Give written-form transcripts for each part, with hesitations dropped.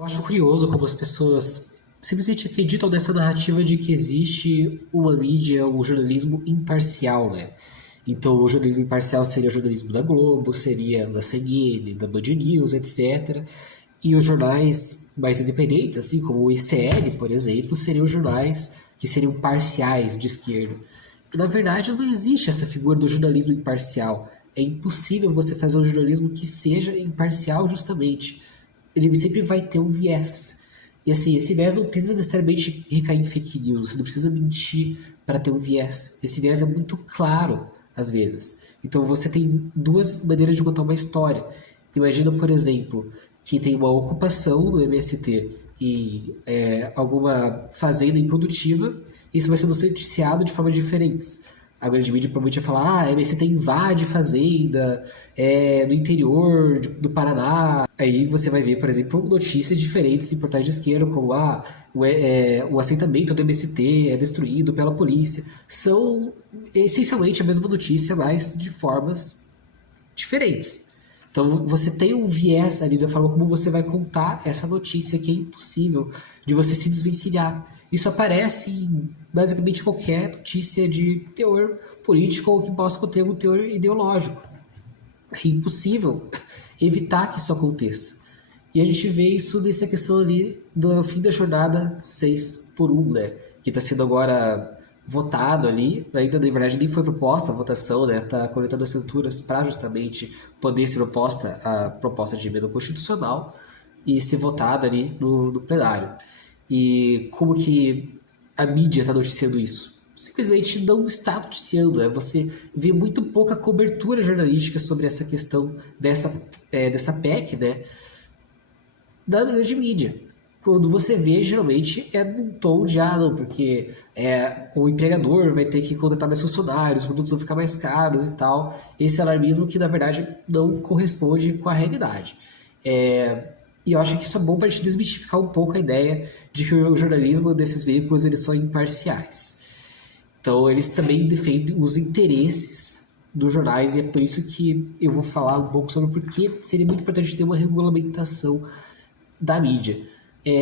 Eu acho curioso como as pessoas simplesmente acreditam nessa narrativa de que existe uma mídia, um jornalismo imparcial, né? Então, o jornalismo imparcial seria o jornalismo da Globo, seria da CNN, da Band News, etc. E os jornais mais independentes, assim como o ICL, por exemplo, seriam jornais que seriam parciais de esquerda. E, na verdade, não existe essa figura do jornalismo imparcial. É impossível você fazer um jornalismo que seja imparcial justamente. Ele sempre vai ter um viés. E assim, esse viés não precisa necessariamente recair em fake news, você não precisa mentir para ter um viés. Esse viés é muito claro, às vezes. Então você tem duas maneiras de contar uma história. Imagina, por exemplo, que tem uma ocupação no MST e alguma fazenda improdutiva, e isso vai sendo noticiado de formas diferentes. A grande mídia provavelmente vai falar, a MST invade fazenda no interior do Paraná. Aí você vai ver, por exemplo, notícias diferentes em portais de esquerda, como o assentamento do MST é destruído pela polícia. São essencialmente a mesma notícia, mas de formas diferentes. Então você tem um viés ali da forma como você vai contar essa notícia que é impossível de você se desvencilhar. Isso aparece em basicamente qualquer notícia de teor político ou que possa conter um teor ideológico. É impossível evitar que isso aconteça. E a gente vê isso nessa questão ali do fim da jornada 6 por 1, né? Que está sendo agora votado ali, ainda na verdade nem foi proposta a votação, né? Está coletando assinaturas para justamente poder ser proposta a proposta de emenda constitucional e ser votada ali no plenário. E como que a mídia está noticiando isso? Simplesmente não está noticiando, né? Você vê muito pouca cobertura jornalística sobre essa questão dessa PEC, né? Da grande mídia. Quando você vê, geralmente é num tom de não, porque o empregador vai ter que contratar mais funcionários, os produtos vão ficar mais caros e tal. Esse alarmismo que, na verdade, não corresponde com a realidade. E eu acho que isso é bom para a gente desmistificar um pouco a ideia de que o jornalismo desses veículos eles são imparciais. Então, eles também defendem os interesses dos jornais e é por isso que eu vou falar um pouco sobre por que seria muito importante ter uma regulamentação da mídia.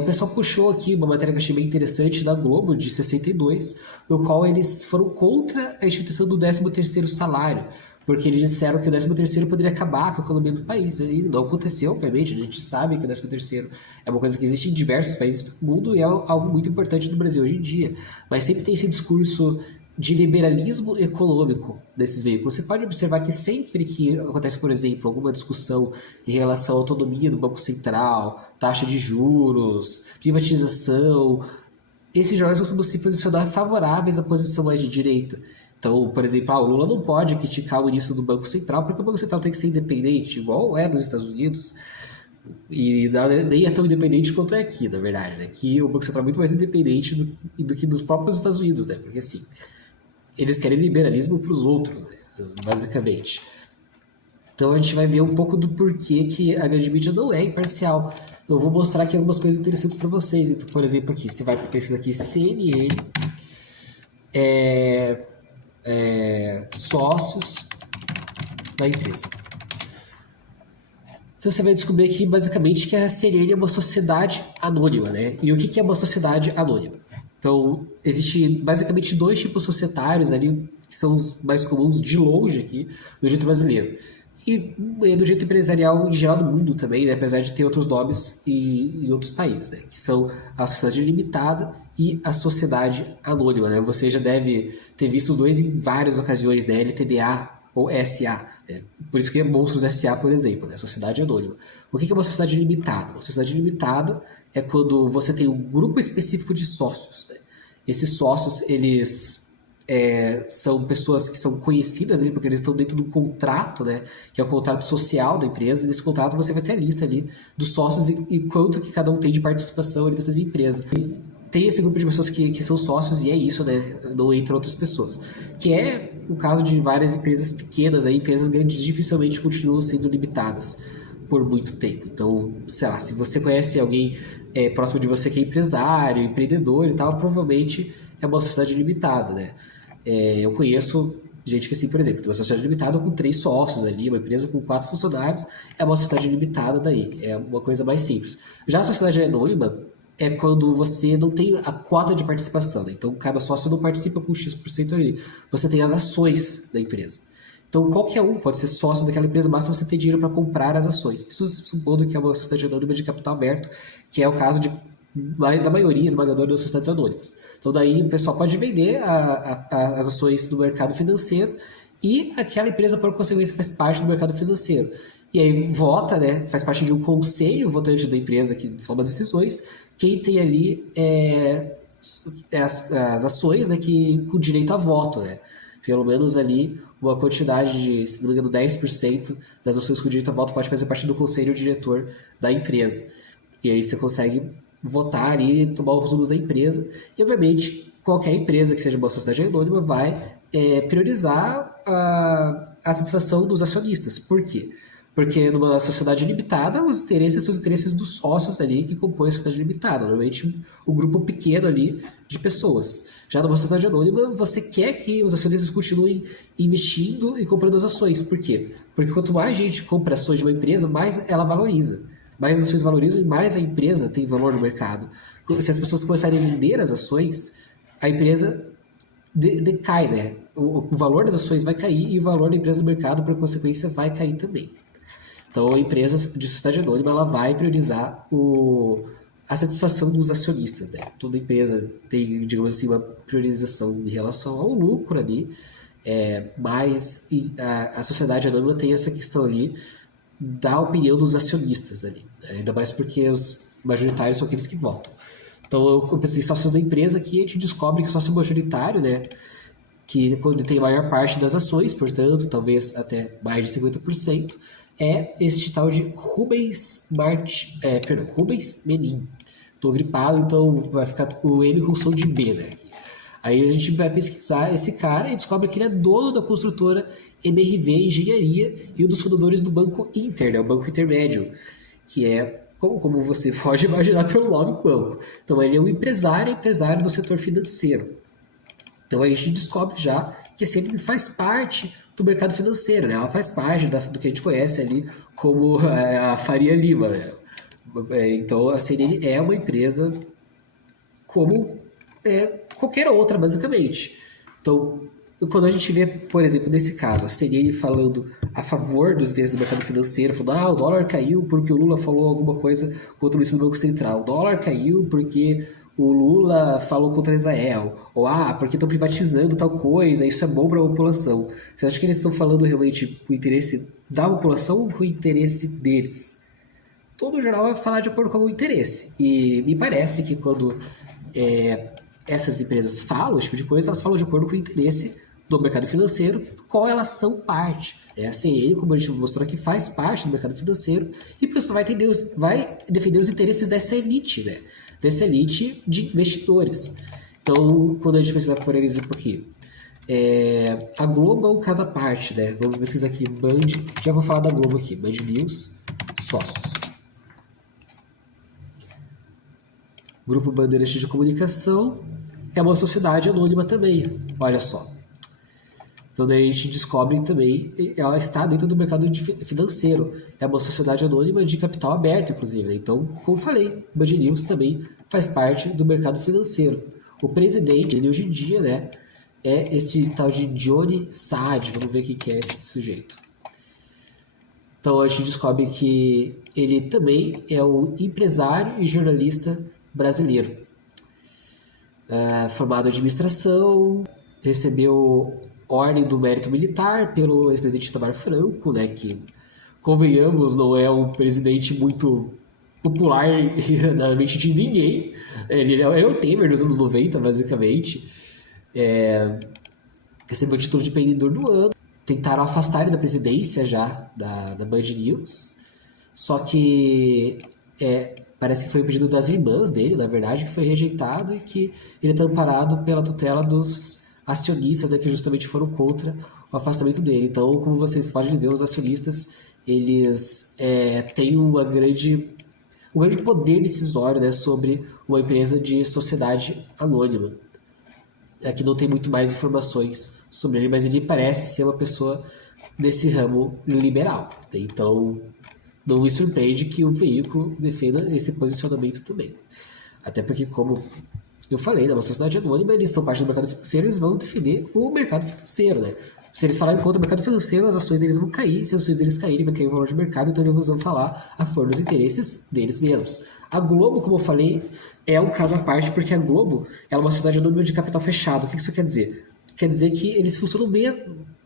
O pessoal puxou aqui uma matéria que eu achei bem interessante da Globo, de 62, no qual eles foram contra a instituição do 13º salário, porque eles disseram que o 13º poderia acabar com a economia do país. E não aconteceu, obviamente, a gente sabe que o 13º é uma coisa que existe em diversos países do mundo e é algo muito importante no Brasil hoje em dia. Mas sempre tem esse discurso de liberalismo econômico desses veículos. Você pode observar que sempre que acontece, por exemplo, alguma discussão em relação à autonomia do Banco Central, taxa de juros, privatização, esses jornais costumam se posicionar favoráveis à posição mais de direita. Então, por exemplo, o Lula não pode criticar o início do Banco Central porque o Banco Central tem que ser independente, igual é nos Estados Unidos. E nem é tão independente quanto é aqui, na verdade, né? Que o Banco Central é muito mais independente do que dos próprios Estados Unidos, né? Porque assim, eles querem liberalismo para os outros, né? Basicamente. Então a gente vai ver um pouco do porquê que a grande mídia não é imparcial. Eu vou mostrar aqui algumas coisas interessantes para vocês. Então, por exemplo, aqui, você vai para pesquisa aqui, CNN, sócios da empresa. Então você vai descobrir aqui, basicamente, que a CNN é uma sociedade anônima, né? E o que é uma sociedade anônima? Então, existe basicamente dois tipos societários ali, que são os mais comuns de longe aqui, no jeito brasileiro. E do jeito empresarial em geral no mundo também, né? Apesar de ter outros nomes em outros países, né? Que são a sociedade limitada e a sociedade anônima, né? Você já deve ter visto os dois em várias ocasiões, né? LTDA ou SA. Né? Por isso que é Monstros SA, por exemplo, né? Sociedade anônima. O que é uma sociedade limitada? Uma sociedade limitada é quando você tem um grupo específico de sócios. Né? Esses sócios, eles são pessoas que são conhecidas ali, porque eles estão dentro do contrato, né? Que é o contrato social da empresa. Nesse contrato você vai ter a lista ali dos sócios e quanto que cada um tem de participação ali dentro da empresa. E tem esse grupo de pessoas que são sócios e é isso, né? Não entra outras pessoas. Que é o caso de várias empresas pequenas, aí, empresas grandes dificilmente continuam sendo limitadas por muito tempo. Então, sei lá, se você conhece alguém próximo de você que é empresário, empreendedor e tal, provavelmente é uma sociedade limitada, né? Eu conheço gente que, assim, por exemplo, tem uma sociedade limitada com 3 sócios ali, uma empresa com 4 funcionários, é uma sociedade limitada daí, é uma coisa mais simples. Já a sociedade anônima é quando você não tem a cota de participação, né? Então cada sócio não participa com X% ali. Você tem as ações da empresa. Então qualquer um pode ser sócio daquela empresa, basta você ter dinheiro para comprar as ações. Isso supondo que é uma sociedade anônima de capital aberto, que é o caso da maioria esmagadora das sociedades anônimas. Então daí o pessoal pode vender as ações do mercado financeiro e aquela empresa, por consequência, faz parte do mercado financeiro. E aí vota, né, faz parte de um conselho votante da empresa que toma as decisões. Quem tem ali as ações, né, com direito a voto, né? Pelo menos ali uma quantidade de, se não me engano, 10% das ações com direito a voto pode fazer parte do conselho diretor da empresa. E aí você consegue votar ali, tomar os rumos da empresa. E, obviamente, qualquer empresa que seja uma sociedade anônima vai priorizar a satisfação dos acionistas. Por quê? Porque numa sociedade limitada, os interesses são os interesses dos sócios ali que compõem a sociedade limitada. Normalmente, um grupo pequeno ali de pessoas. Já numa sociedade anônima, você quer que os acionistas continuem investindo e comprando as ações. Por quê? Porque quanto mais gente compra ações de uma empresa, mais ela valoriza. Mais as ações valorizam e mais a empresa tem valor no mercado. Se as pessoas começarem a vender as ações, a empresa decai, né? O valor das ações vai cair e o valor da empresa no mercado, por consequência, vai cair também. Então, a empresa de sociedade anônima ela vai priorizar a satisfação dos acionistas, né? Toda empresa tem, digamos assim, uma priorização em relação ao lucro ali, mas a sociedade anônima tem essa questão ali da opinião dos acionistas ali, né? Ainda mais porque os majoritários são aqueles que votam. Então, eu pensei em sócios da empresa, aqui a gente descobre que o sócio majoritário, né, que quando tem a maior parte das ações, portanto, talvez até mais de 50%, é este tal de Rubens Menin. Estou gripado, então vai ficar o M com som de B, né? Aí a gente vai pesquisar esse cara e descobre que ele é dono da construtora MRV Engenharia e um dos fundadores do Banco Inter, né, o Banco Intermédio, que é, como você pode imaginar pelo nome do banco. Então ele é um empresário do setor financeiro. Então a gente descobre já que a CNN faz parte do mercado financeiro, né? Ela faz parte do que a gente conhece ali como a Faria Lima, né? Então a CNN é uma empresa como qualquer outra, basicamente. Então, quando a gente vê, por exemplo, nesse caso, a CNN falando a favor dos interesses do mercado financeiro, falando, o dólar caiu porque o Lula falou alguma coisa contra o ministro do Banco Central, o dólar caiu porque o Lula falou contra Israel, ou porque estão privatizando tal coisa, isso é bom para a população. Você acha que eles estão falando realmente o interesse da população ou o interesse deles? Todo jornal vai falar de acordo com o interesse. E me parece que quando essas empresas falam esse tipo de coisa, elas falam de acordo com o interesse do mercado financeiro, do qual elas são parte. A CNN, como a gente mostrou aqui, faz parte do mercado financeiro e por isso vai defender os interesses dessa elite, né? Dessa elite de investidores. Então, quando a gente precisa, por exemplo, aqui, a Globo é um caso à parte, né? Vamos pesquisar aqui, Band, já vou falar da Globo aqui, Band News, sócios. Grupo Bandeirantes de Comunicação é uma sociedade anônima também, olha só. Então daí a gente descobre também, ela está dentro do mercado financeiro, é uma sociedade anônima de capital aberto, inclusive, né? Então, como falei, Band News também faz parte do mercado financeiro. O presidente, ele hoje em dia, né, é esse tal de Johnny Saad, vamos ver o que é esse sujeito. Então a gente descobre que ele também é um empresário e jornalista brasileiro, formado em administração, recebeu ordem do mérito militar pelo ex-presidente Itamar Franco, né, que, convenhamos, não é um presidente muito popular na mente de ninguém. Ele é o Temer dos anos 90, basicamente. Recebeu o título de empreendedor do ano. Tentaram afastar ele da presidência já, da Band News. Só que parece que foi um pedido das irmãs dele, na verdade, que foi rejeitado e que ele está amparado pela tutela dos acionistas, né, que justamente foram contra o afastamento dele. Então, como vocês podem ver, os acionistas, eles têm um grande poder decisório, né, sobre uma empresa de sociedade anônima. aqui não tem muito mais informações sobre ele, mas ele parece ser uma pessoa desse ramo liberal. Então, não me surpreende que o veículo defenda esse posicionamento também. Até porque, como eu falei, né, uma sociedade anônima, eles são parte do mercado financeiro, eles vão defender o mercado financeiro, né? Se eles falarem contra o mercado financeiro, as ações deles vão cair. Se as ações deles caírem, vai cair o valor de mercado, então eles vão falar a favor dos interesses deles mesmos. A Globo, como eu falei, é um caso à parte, porque a Globo é uma sociedade anônima de capital fechado. O que isso quer dizer? Quer dizer que eles funcionam bem,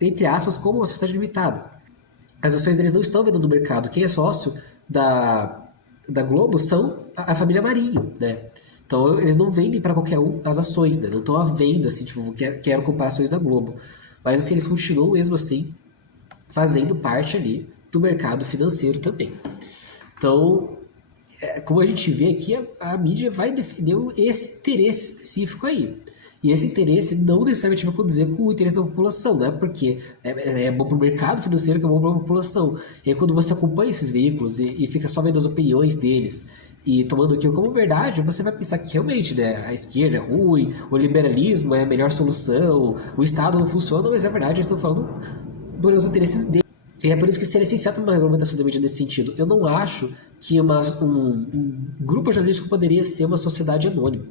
entre aspas, como uma sociedade limitada. As ações deles não estão vendendo no mercado. Quem é sócio da Globo são a família Marinho, né? Então eles não vendem para qualquer um as ações, né? Não estão à venda, assim, tipo, quero comprar ações da Globo. Mas assim, eles continuam mesmo assim fazendo parte ali do mercado financeiro também. Então, como a gente vê aqui, a mídia vai defender esse interesse específico aí. E esse interesse não necessariamente vai condizer com o interesse da população, né? Porque é bom para o mercado financeiro, que é bom para a população. E aí, quando você acompanha esses veículos e fica só vendo as opiniões deles e tomando aquilo como verdade, você vai pensar que realmente, né, a esquerda é ruim, o liberalismo é a melhor solução, o Estado não funciona, mas é verdade, eles estão falando pelos interesses deles. E é por isso que seria essencial ter uma regulamentação da mídia nesse sentido. Eu não acho que um grupo jornalístico poderia ser uma sociedade anônima.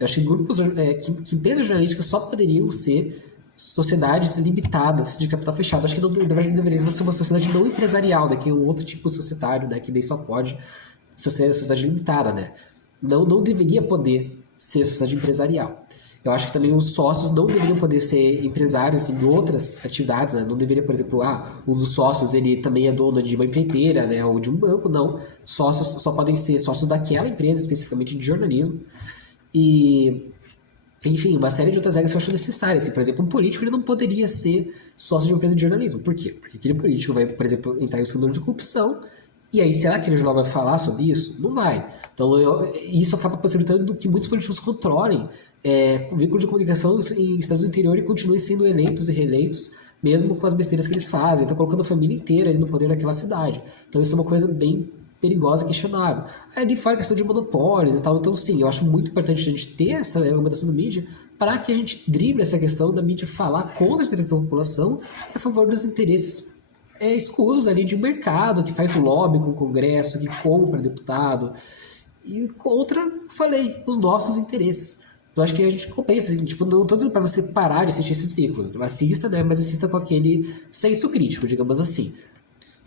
Eu acho que que empresas jornalísticas só poderiam ser sociedades limitadas de capital fechado. Acho que não deveria ser uma sociedade não empresarial, né, que é um outro tipo societário, né, que daí só pode ser sociedade limitada, né? Não deveria poder ser sociedade empresarial. Eu acho que também os sócios não deveriam poder ser empresários em outras atividades, né? Não deveria, por exemplo, um dos sócios ele também é dono de uma empreiteira, né, ou de um banco, não. Sócios só podem ser sócios daquela empresa, especificamente de jornalismo. E, enfim, uma série de outras regras que eu acho necessárias. Assim, por exemplo, um político ele não poderia ser sócio de uma empresa de jornalismo. Por quê? Porque aquele político vai, por exemplo, entrar em um escândalo de corrupção. E aí, será que ele jornal vai falar sobre isso? Não vai. Então, isso acaba possibilitando que muitos políticos controlem o veículo de comunicação em estados do interior e continuem sendo eleitos e reeleitos, mesmo com as besteiras que eles fazem. Então, colocando a família inteira ali no poder daquela cidade. Então, isso é uma coisa bem perigosa e questionável. Ali fora a questão de monopólios e tal. Então, sim, eu acho muito importante a gente ter essa regulamentação da mídia para que a gente drible essa questão da mídia falar contra os interesses da população e a favor dos interesses escusos ali de um mercado que faz lobby com o Congresso, que compra deputado, e contra, falei, os nossos interesses. Eu acho que a gente compensa, assim, tipo, não estou dizendo para você parar de assistir esses veículos, assista, né, mas assista com aquele senso crítico, digamos assim.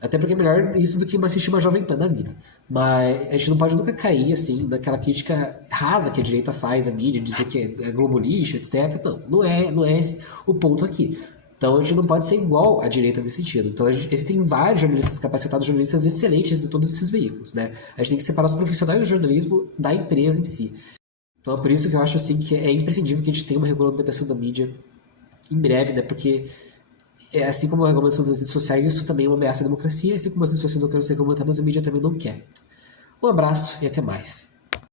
Até porque é melhor isso do que assistir uma Jovem Pan da vida. Mas a gente não pode nunca cair, assim, naquela crítica rasa que a direita faz à mídia, dizer que é Globo lixo, etc. Não é esse o ponto aqui. Então a gente não pode ser igual à direita nesse sentido. Então existem vários jornalistas capacitados, jornalistas excelentes de todos esses veículos, né? A gente tem que separar os profissionais do jornalismo da empresa em si. Então é por isso que eu acho assim que é imprescindível que a gente tenha uma regulamentação da mídia em breve, né? Porque assim como a regulamentação das redes sociais, isso também é uma ameaça à democracia, assim como as redes sociais não querem ser regulamentadas, a mídia também não quer. Um abraço e até mais.